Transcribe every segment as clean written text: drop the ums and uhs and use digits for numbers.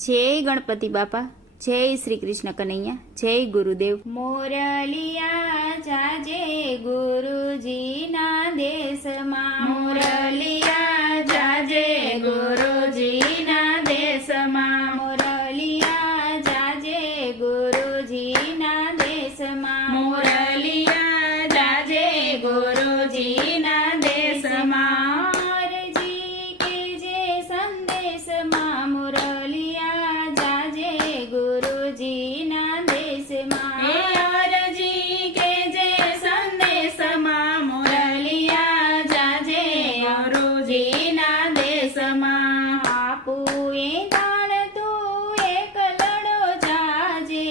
જય ગણપતિ બાપા, જય શ્રી કૃષ્ણ કનૈયા, જય ગુરુદેવ। મોરલિયા જાજે ગુરુજીના દેશમાં, મોરલિયા જાજે ગુરુજીના દેશમાં, મોરલિયા જાજે ગુરુજીના દેશમાં, મોરલિયા જાજે ગુરુજીના દેશમાં। અરજી કેજે સંદેશમાં, મોરલિયા જાજે ગુરુજીના દેશમાં, અરજી કેજે સંદેશમાં, મોરલિયા જાજે ગુરુજીના દેશમાં। આપું એ દાણ તું એક લડો જાજે,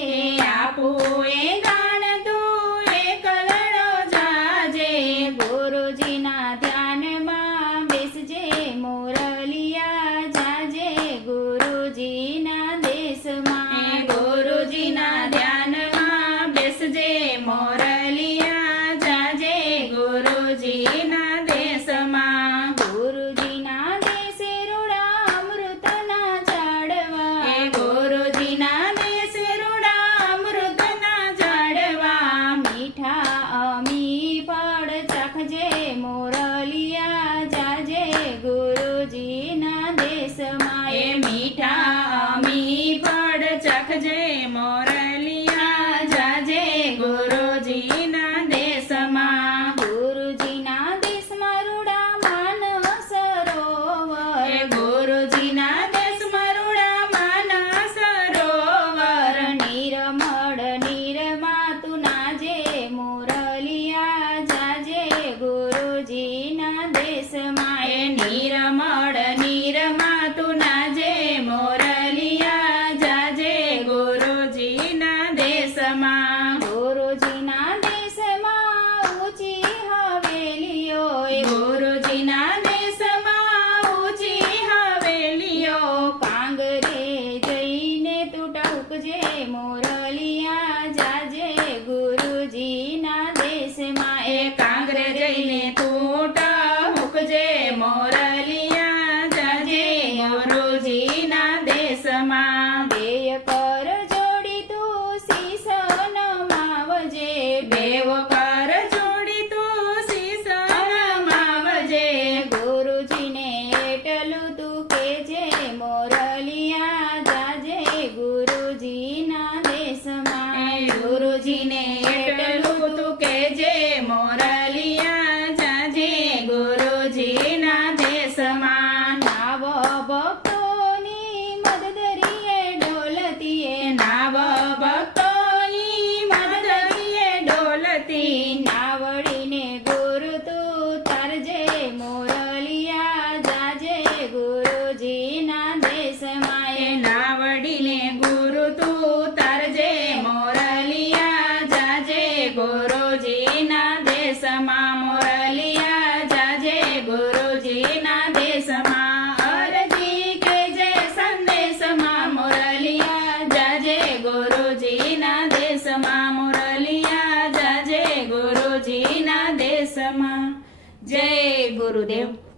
આપું એ દાણ તું એક લડો જાજે, ગુરુજીના ધ્યાનમાં બેસજે, મોરલિયા જાજે ગુરુજીના દેશમાં, ગુરુજીના ધ્યાનમાં બેસજે, મોરલિયા જાજે ગુરુજીના દેશમાં। ગુરુજીના દેશે રૂડા અમૃતના ઝાડવા, ગુરુજીના દેશે રૂડા અમૃતના ઝાડવા, મીઠા અમી ફળ ચાખજે, મોરલિયા જાજે ગુરુજીના દેશમાં, મીઠા અમી ફળ ચાખજે, મોરલિયા જાજે ગુરુજીના દેશમાં। ગુરુજીના દેશમાં રૂડા માનસ સરોવર, ગુરુજીના દેશમાં રૂડા માનસ સરોવર, નિર્મળ નિરમા તું નાજે, મોરલિયા જાજે ગુરુજીના દેશમાં, નિર્મળ નિરમા તું નાજે, મોરલિયા જાજે ગુરુજીના દેશમાં। ગુરુજીના દેશમાં ઊંચી હવેલીઓ, ગુરુજીના દેશમાં ઊંચી હવેલીઓ, કાંગરે જઈને તું ટહુકજે, મોરલિયા જાજે ગુરુજીના દેશમાં, કાંગરે જઈને તું ટહુકજે, મોરલિયા જાજે ગુરુજીના દેશમાં। બેય કર જોડી તું શીશ નમાવજે, બેવ કર જોડી તું શીશ નમાવજે, ગુરુજીને એટલું તું કહેજે, મોરલિયા જાજે ગુરુજીના દેશમાં, ગુરુજીને એટલું તું કહેજે, મોરલિયા જાજે ગુરુજીના દેશમાં। નાવ ભક્તોની મદદરીએ ડોલતી, નાવ ભક્તોની મદદરીએ ડોલતી, નાવડીને ગુરુ તું તરજે, મોરલિયા જાજે ગુરુજીના દેશમાં, નાવડીને ગુરુ તું તરજે, મોરલિયા જાજે ગુરુજીના દેશમાં, મોરલિયા જાજે ગુરુજીના દેશમાં। અરજી કેજે સંદેશમાં, મોરલિયા જાજે ગુરુજીના દેશમાં, મોરલિયા જાજે ગુરુજીના દેશમાં। જય ગુરુદેવ।